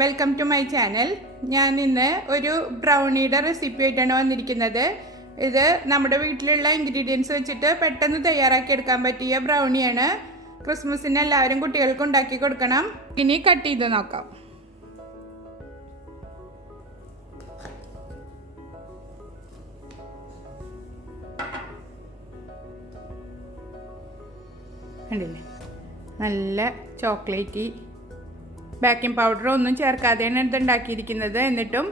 Welcome to my channel. ഞാൻ ഇന്ന് ഒരു ബ്രൗണിയുടെ റെസിപ്പി ആയിട്ടാണ് വന്നിരിക്കുന്നത്. ഇത് നമ്മുടെ വീട്ടിലുള്ള ഇൻഗ്രീഡിയൻസ് വെച്ചിട്ട് പെട്ടെന്ന് തയ്യാറാക്കിയെടുക്കാൻ പറ്റിയ ബ്രൗണിയാണ്. ക്രിസ്മസിന് എല്ലാവരും കുട്ടികൾക്ക് ഉണ്ടാക്കി കൊടുക്കണം. ഇനി കട്ട് ചെയ്ത് നോക്കാം. കണ്ടില്ലേ, നല്ല ചോക്ലേറ്റ് ബേക്കിംഗ് പൗഡർ ഒന്നും ചേർക്കാതെയാണ് ഇത് ഉണ്ടാക്കിയിരിക്കുന്നത്. എന്നിട്ടും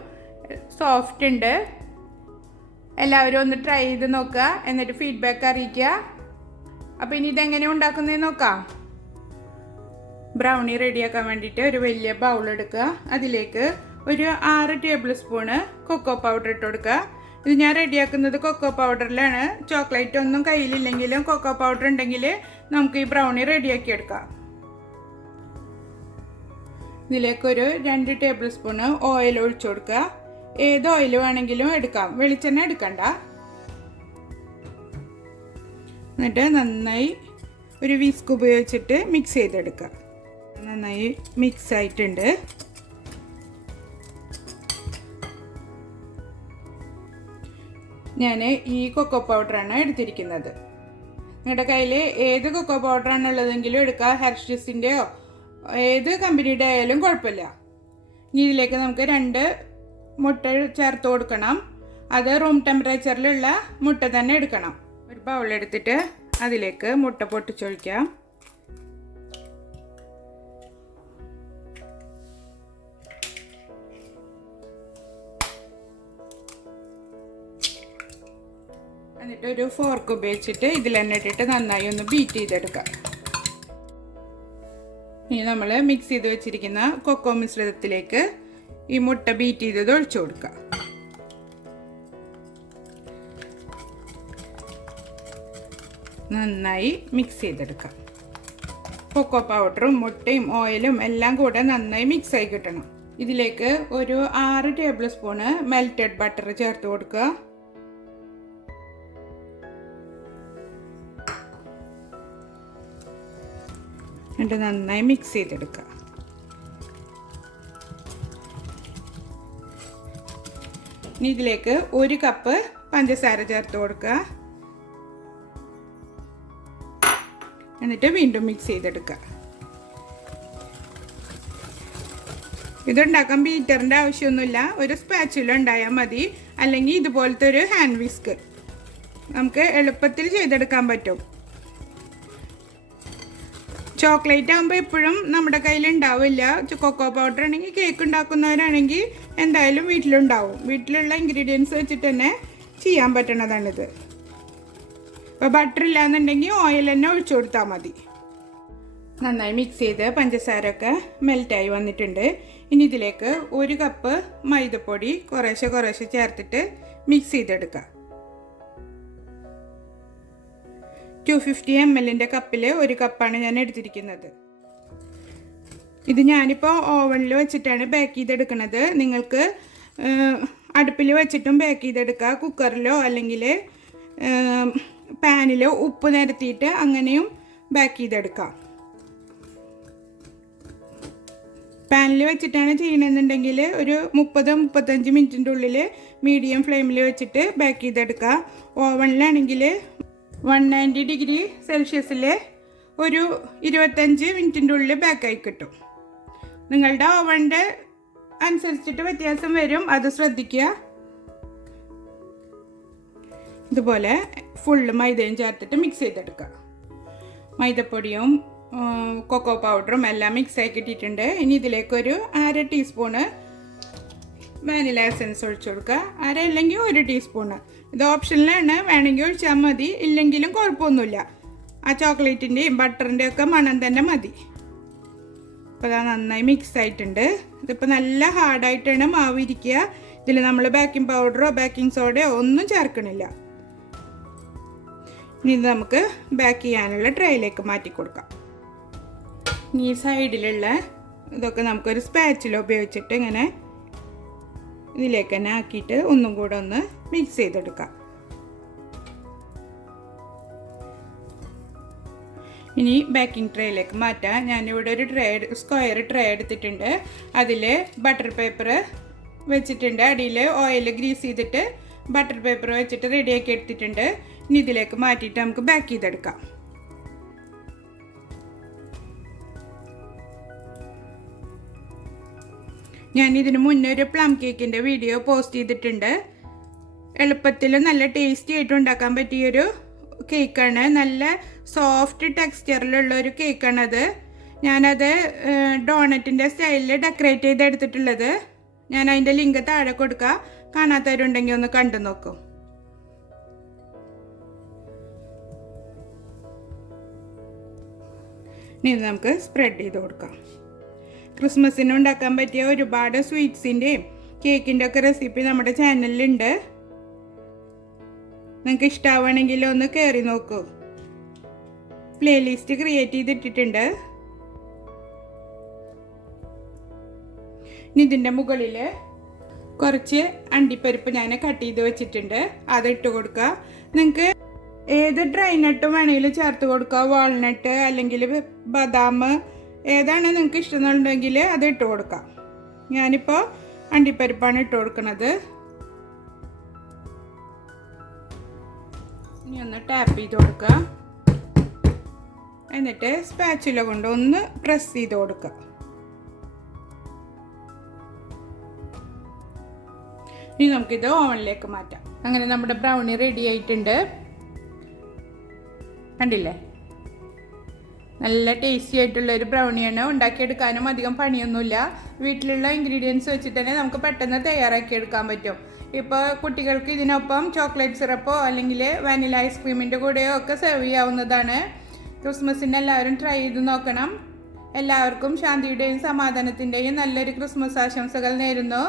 സോഫ്റ്റ് ഉണ്ട്. എല്ലാവരും ഒന്ന് ട്രൈ ചെയ്ത് നോക്കുക, എന്നിട്ട് ഫീഡ്ബാക്ക് അറിയിക്കുക. അപ്പോൾ ഇനി ഇതെങ്ങനെ ഉണ്ടാക്കുന്നതെന്ന് നോക്കാം. ബ്രൗണി റെഡിയാക്കാൻ വേണ്ടിയിട്ട് ഒരു വലിയ ബൗൾ എടുക്കുക. അതിലേക്ക് ഒരു 6 ടേബിൾ സ്പൂണ് കൊക്കോ പൗഡർ ഇട്ട് കൊടുക്കുക. ഇത് ഞാൻ റെഡിയാക്കുന്നത് കൊക്കോ പൗഡറിലാണ്. ചോക്ലേറ്റ് ഒന്നും കയ്യിലില്ലെങ്കിലും കൊക്കോ പൗഡർ ഉണ്ടെങ്കിൽ നമുക്ക് ഈ ബ്രൗണി റെഡിയാക്കി എടുക്കാം. ഇതിലേക്കൊരു 2 ടേബിൾ സ്പൂണ് ഓയിൽ ഒഴിച്ചു കൊടുക്കുക. ഏത് ഓയിൽ വേണമെങ്കിലും എടുക്കാം, വെളിച്ചെണ്ണ എടുക്കണ്ട. എന്നിട്ട് നന്നായി ഒരു വിസ്ക് ഉപയോഗിച്ചിട്ട് മിക്സ് ചെയ്തെടുക്കുക. നന്നായി മിക്സ് ആയിട്ടുണ്ട്. ഞാൻ ഈ കൊക്കോ പൗഡറാണ് എടുത്തിരിക്കുന്നത്. നിങ്ങളുടെ കയ്യിൽ ഏത് കൊക്കോ പൗഡറാണ് ഉള്ളതെങ്കിലും എടുക്കുക. ഹെർഷീസിൻ്റെയോ ഏത് കമ്പനിയുടെ ആയാലും കുഴപ്പമില്ല. ഇനി ഇതിലേക്ക് നമുക്ക് 2 മുട്ട ചേർത്ത് കൊടുക്കണം. അത് റൂം ടെമ്പറേച്ചറിലുള്ള മുട്ട തന്നെ എടുക്കണം. ഒരു ബൗൾ എടുത്തിട്ട് അതിലേക്ക് മുട്ട പൊട്ടിച്ചൊഴിക്കാം. എന്നിട്ട് ഒരു ഫോർക്ക് ഉപയോഗിച്ചിട്ട് ഇതിൽ തന്നെ ഇട്ടിട്ട് നന്നായി ഒന്ന് ബീറ്റ് ചെയ്തെടുക്കാം. ഇനി നമ്മൾ മിക്സ് ചെയ്ത് വെച്ചിരിക്കുന്ന കൊക്കോ മിശ്രിതത്തിലേക്ക് ഈ മുട്ട ബീറ്റ് ചെയ്തത് ഒഴിച്ചു കൊടുക്കുക. നന്നായി മിക്സ് ചെയ്തെടുക്കാം. കൊക്കോ പൗഡറും മുട്ടയും ഓയിലും എല്ലാം കൂടെ നന്നായി മിക്സ് ആയി കിട്ടണം. ഇതിലേക്ക് ഒരു 6 ടേബിൾ സ്പൂണ് മെൽറ്റഡ് ബട്ടർ ചേർത്ത് കൊടുക്കുക. എന്നിട്ട് നന്നായി മിക്സ് ചെയ്തെടുക്കുക. ഇനി ഇതിലേക്ക് 1 കപ്പ് പഞ്ചസാര ചേർത്ത് കൊടുക്കുക. എന്നിട്ട് വീണ്ടും മിക്സ് ചെയ്തെടുക്കുക. ഇതുണ്ടാക്കാൻ ബീറ്ററിൻ്റെ ആവശ്യമൊന്നുമില്ല, ഒരു സ്പാച്ചുല ഉണ്ടായാൽ മതി. അല്ലെങ്കിൽ ഇതുപോലത്തെ ഒരു ഹാൻഡ് വിസ്ക് നമുക്ക് എളുപ്പത്തിൽ ചെയ്തെടുക്കാൻ പറ്റും. ചോക്ലേറ്റ് ആകുമ്പോൾ എപ്പോഴും നമ്മുടെ കയ്യിൽ ഉണ്ടാവില്ല. കൊക്കോ പൗഡർ ആണെങ്കിൽ കേക്ക് ഉണ്ടാക്കുന്നവരാണെങ്കിൽ എന്തായാലും വീട്ടിലുണ്ടാവും. വീട്ടിലുള്ള ഇൻഗ്രീഡിയൻസ് വെച്ചിട്ട് തന്നെ ചെയ്യാൻ പറ്റണതാണിത്. ഇപ്പോൾ ബട്ടർ ഇല്ലാന്നുണ്ടെങ്കിൽ ഓയിൽ തന്നെ ഒഴിച്ചു കൊടുത്താൽ മതി. നന്നായി മിക്സ് ചെയ്ത് പഞ്ചസാരയൊക്കെ മെൽറ്റായി വന്നിട്ടുണ്ട്. ഇനി ഇതിലേക്ക് 1 കപ്പ് മൈദപ്പൊടി കുറേശ്ശെ ചേർത്തിട്ട് മിക്സ് ചെയ്തെടുക്കുക. 250 ml കപ്പിൽ 1 കപ്പാണ് ഞാൻ എടുത്തിരിക്കുന്നത്. ഇത് ഞാനിപ്പോൾ ഓവനിൽ വെച്ചിട്ടാണ് ബേക്ക് ചെയ്തെടുക്കുന്നത്. നിങ്ങൾക്ക് അടുപ്പിൽ വെച്ചിട്ടും ബേക്ക് ചെയ്തെടുക്കുക. കുക്കറിലോ അല്ലെങ്കിൽ പാനിലോ ഉപ്പ് നിരത്തിയിട്ട് അങ്ങനെയും ബേക്ക് ചെയ്തെടുക്കാം. പാനിൽ വെച്ചിട്ടാണ് ചെയ്യണമെന്നുണ്ടെങ്കിൽ ഒരു 30-35 മിനിറ്റിൻ്റെ ഉള്ളിൽ മീഡിയം ഫ്ലെയിമിൽ വെച്ചിട്ട് ബേക്ക് ചെയ്തെടുക്കുക. ഓവനിലാണെങ്കിൽ 190 ഡിഗ്രി സെൽഷ്യസിൽ ഒരു 25 മിനിറ്റിൻ്റെ ഉള്ളിൽ ബേക്കായി കിട്ടും. നിങ്ങളുടെ ഓവൻ്റെ അനുസരിച്ചിട്ട് വ്യത്യാസം വരും, അത് ശ്രദ്ധിക്കുക. ഇതുപോലെ ഫുള്ള് മൈദയും ചേർത്തിട്ട് മിക്സ് ചെയ്തെടുക്കുക. മൈദപ്പൊടിയും കൊക്കോ പൗഡറും എല്ലാം മിക്സ് ആക്കി ഇട്ടിട്ടുണ്ട്. ഇനി ഇതിലേക്കൊരു 1/2 ടീസ്പൂണ് വാനില എസൻസ് ഒഴിച്ചു കൊടുക്കുക. 1/2 അല്ലെങ്കിൽ 1 ടീസ്പൂണ്. ഇത് ഓപ്ഷനിലാണ്, വേണമെങ്കിൽ ഒഴിച്ചാൽ മതി, ഇല്ലെങ്കിലും കുഴപ്പമൊന്നുമില്ല. ആ ചോക്ലേറ്റിൻ്റെയും ബട്ടറിൻ്റെയും ഒക്കെ മണം തന്നെ മതി. അപ്പോൾ അത് നന്നായി മിക്സ് ആയിട്ടുണ്ട്. ഇതിപ്പോൾ നല്ല ഹാർഡായിട്ടാണ് മാവ് ഇരിക്കുക. ഇതിൽ നമ്മൾ ബേക്കിംഗ് പൗഡറോ ബേക്കിംഗ് സോഡയോ ഒന്നും ചേർക്കണില്ല. ഇനി ഇത് നമുക്ക് ബേക്ക് ചെയ്യാനുള്ള ട്രേയിലേക്ക് മാറ്റി കൊടുക്കാം. ഈ സൈഡിലുള്ള ഇതൊക്കെ നമുക്കൊരു സ്പാച്ചില ഉപയോഗിച്ചിട്ട് ഇങ്ങനെ ഇതിലേക്ക് തന്നെ ആക്കിയിട്ട് ഒന്നും കൂടെ ഒന്ന് മിക്സ് ചെയ്തെടുക്കാം. ഇനി ബേക്കിംഗ് ട്രേയിലേക്ക് മാറ്റാം. ഞാനിവിടെ ഒരു സ്ക്വയർ ട്രേ എടുത്തിട്ടുണ്ട്. അതിൽ ബട്ടർ പേപ്പർ വെച്ചിട്ടുണ്ട്. അടിയിൽ ഓയിൽ ഗ്രീസ് ചെയ്തിട്ട് ബട്ടർ പേപ്പർ വെച്ചിട്ട് റെഡിയാക്കി എടുത്തിട്ടുണ്ട്. ഇനി ഇതിലേക്ക് മാറ്റിയിട്ട് നമുക്ക് ബേക്ക് ചെയ്തെടുക്കാം. ഞാൻ ഇതിന് മുന്നേ ഒരു പ്ലം കേക്കിൻ്റെ വീഡിയോ പോസ്റ്റ് ചെയ്തിട്ടുണ്ട്. എളുപ്പത്തിൽ നല്ല ടേസ്റ്റി ആയിട്ട് ഉണ്ടാക്കാൻ പറ്റിയൊരു കേക്കാണ്. നല്ല സോഫ്റ്റ് ടെക്സ്ചറിലുള്ള ഒരു കേക്കാണത്. ഞാനത് ഡോണറ്റിൻ്റെ സ്റ്റൈലിൽ ഡെക്കറേറ്റ് ചെയ്തെടുത്തിട്ടുള്ളത്. ഞാൻ അതിൻ്റെ ലിങ്ക് താഴെ കൊടുക്കാം. കാണാത്തവരുണ്ടെങ്കിൽ ഒന്ന് കണ്ടു നോക്കൂ. ഇനി നമുക്ക് സ്പ്രെഡ് ചെയ്ത് കൊടുക്കാം. ക്രിസ്മസിന് ഉണ്ടാക്കാൻ പറ്റിയ ഒരുപാട് സ്വീറ്റ്സിൻ്റെയും കേക്കിൻ്റെ ഒക്കെ റെസിപ്പി നമ്മുടെ ചാനലിലുണ്ട്. നിങ്ങൾക്ക് ഇഷ്ടമാവുകയാണെങ്കിൽ ഒന്ന് കയറി നോക്കൂ. പ്ലേലിസ്റ്റ് ക്രിയേറ്റ് ചെയ്തിട്ടിട്ടുണ്ട്. ഇനി ഇതിൻ്റെ മുകളിൽ കുറച്ച് അണ്ടിപ്പരിപ്പ് ഞാൻ കട്ട് ചെയ്ത് വെച്ചിട്ടുണ്ട്. അതിട്ട് കൊടുക്കുക. നിങ്ങൾക്ക് ഏത് ഡ്രൈ നട്ട് വേണമെങ്കിലും ചേർത്ത് കൊടുക്കുക. വാൾനട്ട് അല്ലെങ്കിൽ ബദാം ഏതാണ് നിങ്ങൾക്ക് ഇഷ്ടമെന്നുണ്ടെങ്കിൽ അത് ഇട്ട് കൊടുക്കാം. ഞാനിപ്പോൾ അണ്ടിപ്പരിപ്പാണ് ഇട്ട് കൊടുക്കുന്നത്. ഇനി ഒന്ന് ടാപ്പ് ചെയ്ത് കൊടുക്കുക. എന്നിട്ട് സ്പാച്ചുല കൊണ്ട് ഒന്ന് പ്രസ് ചെയ്ത് കൊടുക്കുക. ഇനി നമുക്കിത് ഓവനിലേക്ക് മാറ്റാം. അങ്ങനെ നമ്മുടെ ബ്രൗണി റെഡി ആയിട്ടുണ്ട്. കണ്ടില്ലേ, നല്ല ടേസ്റ്റി ആയിട്ടുള്ളൊരു ബ്രൗണിയാണ്. ഉണ്ടാക്കിയെടുക്കാനും അധികം പണിയൊന്നുമില്ല. വീട്ടിലുള്ള ഇൻഗ്രീഡിയൻസ് വെച്ചിട്ട് തന്നെ നമുക്ക് പെട്ടെന്ന് തയ്യാറാക്കി എടുക്കാൻ പറ്റും. ഇപ്പോൾ കുട്ടികൾക്ക് ഇതിനൊപ്പം ചോക്ലേറ്റ് സിറപ്പോ അല്ലെങ്കിൽ വാനില ഐസ്ക്രീമിൻ്റെ കൂടെയോ ഒക്കെ സെർവ് ചെയ്യാവുന്നതാണ്. ക്രിസ്മസിന് എല്ലാവരും ട്രൈ ചെയ്ത് നോക്കണം. എല്ലാവർക്കും ശാന്തിയുടെയും സമാധാനത്തിൻ്റെയും നല്ലൊരു ക്രിസ്മസ് ആശംസകൾ നേരുന്നു.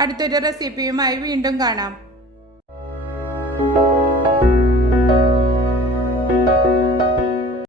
അടുത്തൊരു റെസിപ്പിയുമായി വീണ്ടും കാണാം.